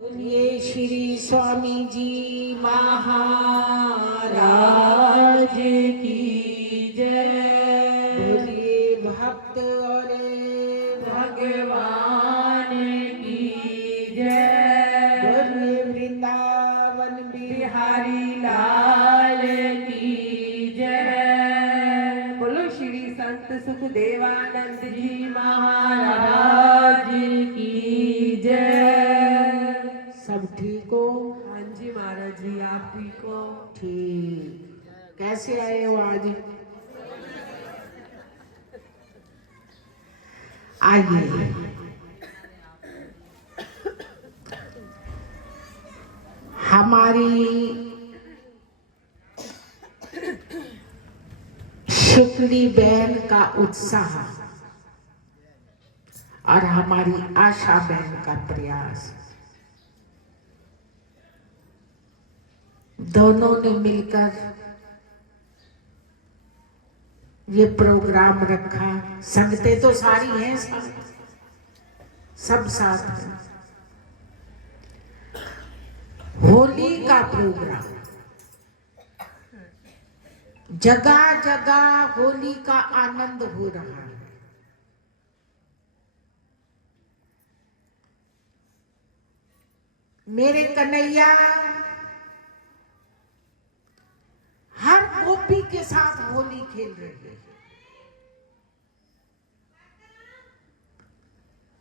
बोलिए श्री स्वामी जी महाराज की जय। बोलिए भक्त और भगवान की जय। बोलिए वृंदावन बिहारी लाल की जय। बोलो श्री संत सुखदेवानंद जी महाराज की जय। सब ठीक हो? हाँ जी महाराज जी, आप ठीक हो? ठीक। कैसे आए हो आज? आइए। हमारी शुक्ली बहन का उत्साह और हमारी आशा बहन का प्रयास, दोनों ने मिलकर ये प्रोग्राम रखा। संगतें तो सारी हैं, सब साथ हैं। होली का प्रोग्राम, जगह जगह होली का आनंद हो रहा है। मेरे कन्हैया हर गोपी के साथ होली खेल रहे हैं।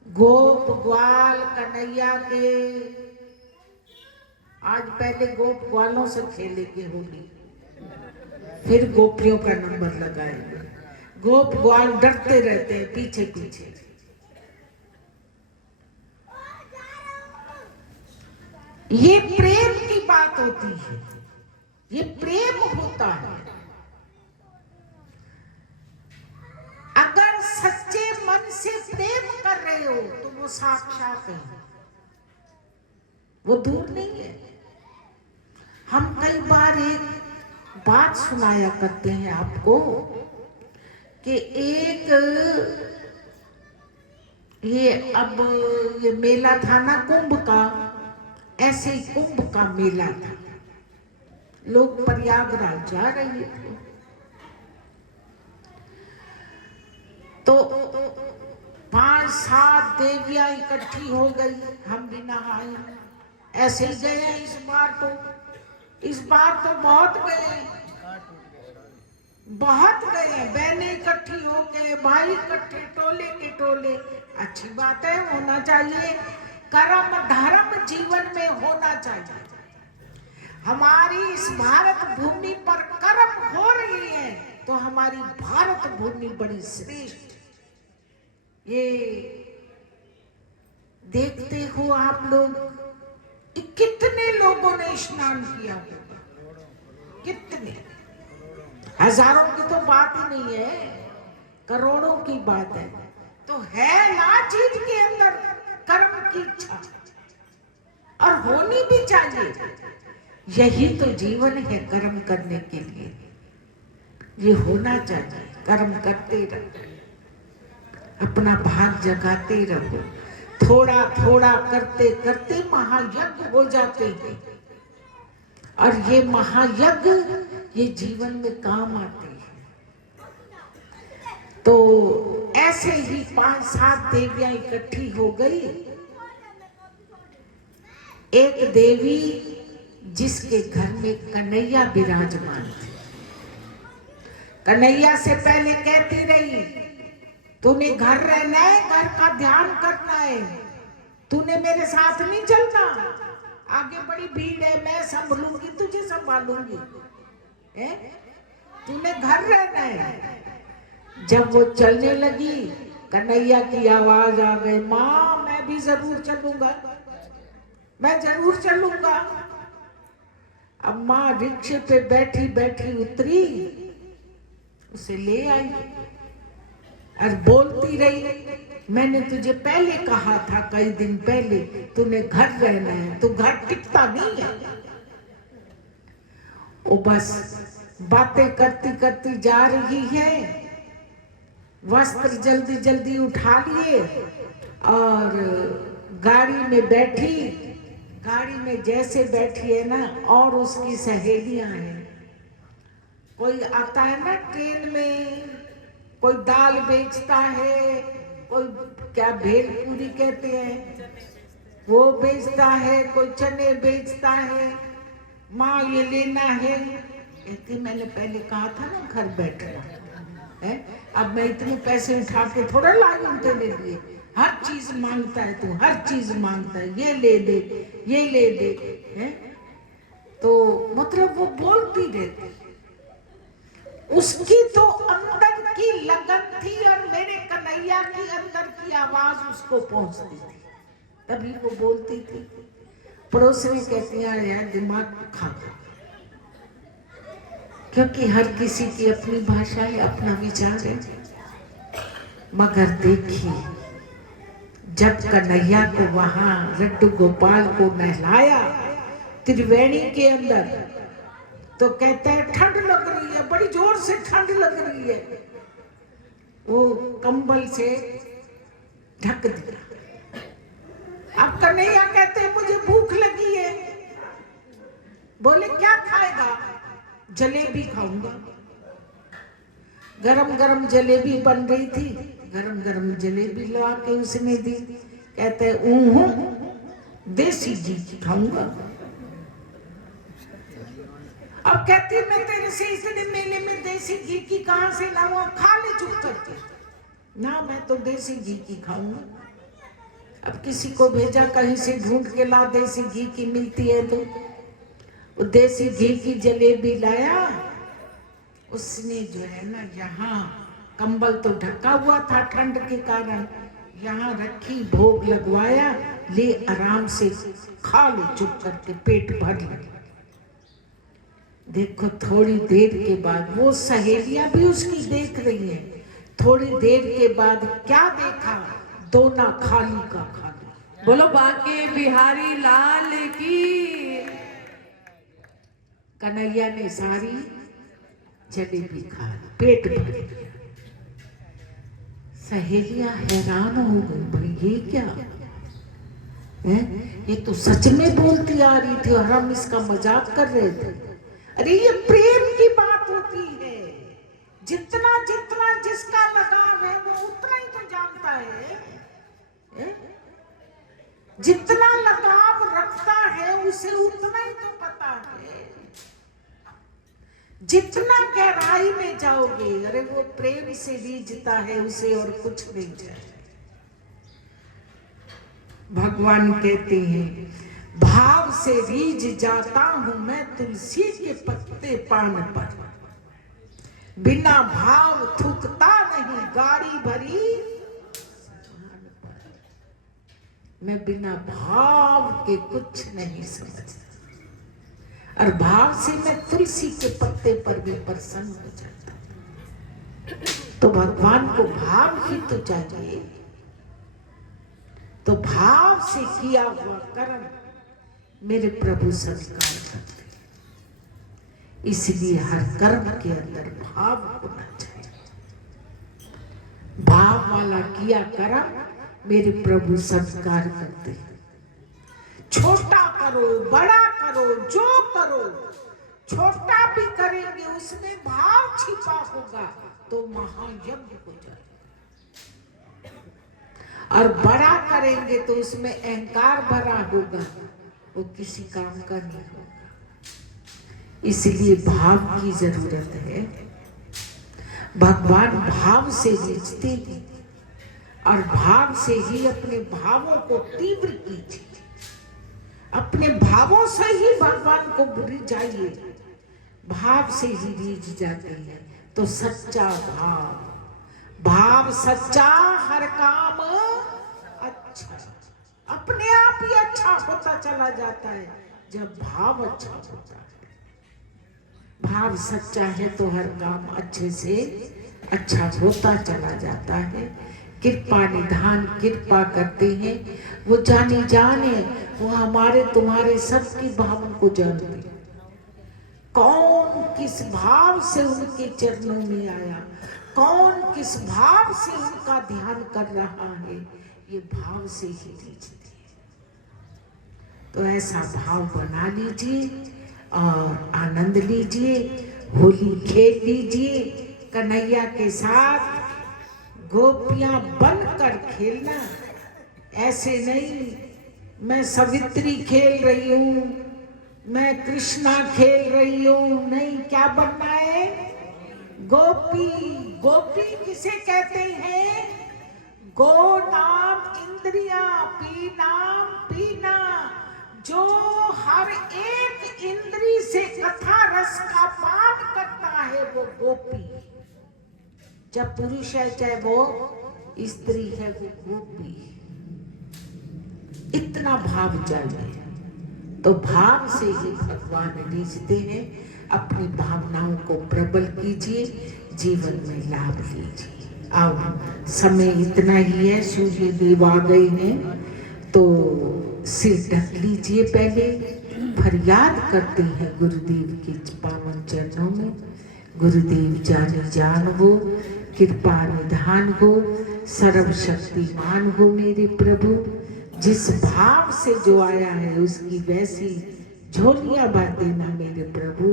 गोप ग्वाल कन्हैया के, आज पहले गोप ग्वालों से खेलेंगे होली, फिर गोपियों का नंबर लगाएंगे। गोप ग्वाल डरते रहते हैं पीछे पीछे। ये प्रेम की बात होती है, ये प्रेम होता है। अगर सच्चे मन से प्रेम कर रहे हो तो वो साक्षात है, वो दूर नहीं है। हम कई बार एक बात सुनाया करते हैं आपको कि एक ये मेला था ना कुंभ का, ऐसे ही कुंभ का मेला था। लोग प्रयागराज जा रहे थे, तो 5-7 देवियां इकट्ठी हो गई। हम भी नहाए, ऐसे ही गए। इस बार तो बहुत गए, बहनें इकट्ठी हो गए, भाई इकट्ठे, टोले के टोले। अच्छी बात है, होना चाहिए। कर्म धर्म जीवन में होना चाहिए। हमारी इस भारत भूमि पर कर्म हो रही है तो हमारी भारत भूमि बड़ी श्रेष्ठ। ये देखते हो आप लोग, कितने लोगों ने स्नान किया होगा, कितने, हजारों की तो बात ही नहीं है, करोड़ों की बात है। तो है ना चीज के अंदर कर्म की इच्छा, और होनी भी चाहिए। यही तो जीवन है, कर्म करने के लिए ये होना चाहिए। कर्म करते रहो, अपना भाग जगाते रहो। थोड़ा थोड़ा करते करते महायज्ञ हो जाते हैं, और ये महायज्ञ ये जीवन में काम आते हैं। तो ऐसे ही 5-7 देवियां इकट्ठी हो गई। एक देवी जिसके घर में कन्हैया विराजमान थे, कन्हैया से पहले कहती रही, तूने घर रहना है, घर का ध्यान करना है, तूने मेरे साथ नहीं चलना। आगे बड़ी भीड़ है, मैं संभलूंगी, तुझे संभालूंगी, तूने घर रहना है। जब वो चलने लगी, कन्हैया की आवाज आ गई, माँ मैं भी जरूर चलूंगा, मैं जरूर चलूंगा। अब माँ रिक्शे पे बैठी बैठी उतरी, उसे ले आई और बोलती रही, मैंने तुझे पहले कहा था, कई दिन पहले, तूने घर रहना है, तू घर टिकता नहीं है। वो बस बातें करती करती जा रही है। वस्त्र जल्दी जल्दी उठा लिए और गाड़ी में बैठी गाड़ी में जैसे बैठी है ना, और उसकी सहेलियां हैं। कोई आता है ना ट्रेन में, कोई दाल बेचता है, कोई क्या भेलपूरी कहते हैं वो बेचता है, कोई चने बेचता है। माँ ये लेना है, कहती मैंने पहले कहा था ना घर बैठना है, अब मैं इतने पैसे उठा के थोड़ा लाई हूं तेरे लिए। हर चीज मांगता है तू, हर चीज मांगता है, ये ले दे, ये ले दे, है? तो मतलब वो बोलती रहती, उसकी तो अंदर की लगन थी और मेरे कन्हैया की अंदर की आवाज उसको पहुंचती थी, तभी वो बोलती थी। पड़ोसनी कहती है यार दिमाग खा, क्योंकि हर किसी की अपनी भाषा है, अपना विचार है। मगर देखिए, जब कन्हैया को वहां लड्डू गोपाल को नहलाया त्रिवेणी के अंदर, तो कहता है ठंड लग रही है, बड़ी जोर से ठंड लग रही है। वो कंबल से ढक दिया। अब कन्हैया कहते हैं मुझे भूख लगी है। बोले क्या खाएगा? जलेबी खाऊंगा। गरम गरम जलेबी बन रही थी, गरम गरम जलेबी ला के उसने दी। कहते देसी घी खाऊंगा। अब कहती मैं तेरे से इतने मेले में देसी घी की कहां से लाऊं? खा ले चुप करके। ना मैं तो देसी घी की खाऊंगा। अब किसी को भेजा कहीं से ढूंढ के ला, देसी घी की मिलती है तो वो देसी घी की जलेबी लाया। उसने जो है ना, यहाँ कंबल तो ढका हुआ था ठंड के कारण, यहाँ रखी, भोग लगवाया, ले आराम से खा ले चुप करके, पेट भर ले। देखो थोड़ी देर के बाद वो सहेलियां भी उसकी देख रही हैं। थोड़ी देर के बाद क्या देखा? दोना खाली का खाली। बोलो बांके बिहारी लाल की। कन्हैया ने सारी जलेबी खा ली, पेट भर लिया। सहेलियां हैरान हो गई, भाई ये क्या है? ये तो सच में बोलती आ रही थी और हम इसका मजाक कर रहे थे। अरे ये प्रेम की बात होती है। जितना जितना जिसका लगाव है वो उतना ही तो जानता है? जितना लगाव रखता है उसे उतना ही तो पता है। जितना गहराई में जाओगे, अरे वो प्रेम से रीझता है उसे, और कुछ नहीं चाहिए। भगवान कहते हैं भाव से रीझ जाता हूं मैं तुलसी के पत्ते पान पर, बिना भाव थूकता नहीं गाड़ी भरी। मैं बिना भाव के कुछ नहीं समझता, और भाव से मैं तुलसी के पत्ते पर भी प्रसन्न हो जाता। तो भगवान को भाव ही तो चाहिए। तो भाव से किया हुआ कर्म मेरे प्रभु स्वीकार करते। इसलिए हर कर्म के अंदर भाव होना चाहिए। भाव वाला किया कर्म मेरे प्रभु स्वीकार करते हैं। छोटा करो, बड़ा करो, जो करो, छोटा भी करेंगे उसमें भाव छिपा होगा तो महायज्ञ हो जाएगा, और बड़ा करेंगे तो उसमें अहंकार भरा होगा, वो किसी काम का नहीं होगा। इसलिए भाव की जरूरत है। भगवान भाव से रीझते हैं और भाव से ही अपने भावों को तीव्र कीजिए। अपने भावों से ही भगवान को रिझाइए। भाव से ही रीझ जाते हैं तो सच्चा भाव, भाव सच्चा हर काम अच्छा, अपने आप ही अच्छा होता चला जाता है जब भाव अच्छा होता है। भाव सच्चा है तो हर काम अच्छे से अच्छा होता चला जाता है। कृपा निधान कृपा करते हैं, वो जाने जाने, वो हमारे तुम्हारे सबकी भावों को जानते हैं। कौन किस भाव से उनके चरणों में आया, कौन किस भाव से उनका ध्यान कर रहा है, ये भाव से ही रीझते हैं। तो ऐसा भाव बना लीजिए और आनंद लीजिए, होली खेल लीजिए कन्हैया के साथ। गोपियां बनकर खेलना, ऐसे नहीं मैं सवित्री खेल रही हूं, मैं कृष्णा खेल रही हूं, नहीं, क्या बनना है? गोपी। गोपी किसे कहते हैं? गो नाम इंद्रिया, पी नाम पीना। जो हर एक इंद्री से कथा रस का पान करता है वो गोपी। जब पुरुष है चाहे वो स्त्री है, वो गोपी। इतना भाव चाहिए, तो भाव से ही भगवान रिझते हैं। अपनी भावनाओं को प्रबल कीजिए, जीवन में लाभ लीजिए। आओ, समय इतना ही है, सूर्य देव आ गए हैं, तो सिर ढक लीजिए। पहले फरियाद करते हैं गुरुदेव के पावन चरणों में। गुरुदेव जाने जान हो, कृपा निधान हो, सर्वशक्तिमान हो मेरे प्रभु। जिस भाव से जो आया है उसकी वैसी झोलियां भर देना मेरे प्रभु।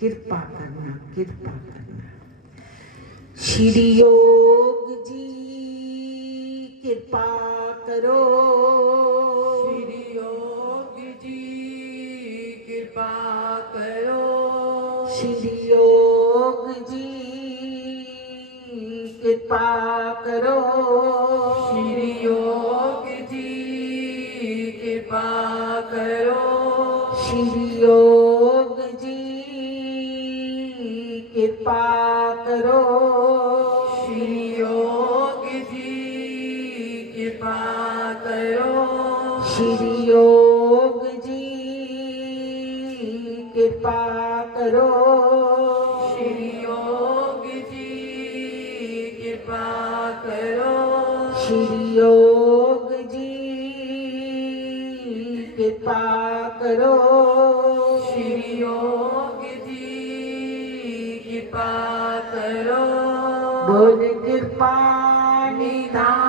कृपा करना, कृपा करना। श्री योग जी कृपा करो, श्री योग जी कृपा करो, श्री योग जी कृपा करो, श्री योग जी कृपा करो, श्री योग जी कृपा करो, श्री योग जी कृपा करो, श्री योग जी कृपा करो, श्री योग जी कृपा करो, श्री योग जी कृपा करो, श्री योग जी कृपा करो। बोल कृपा निधान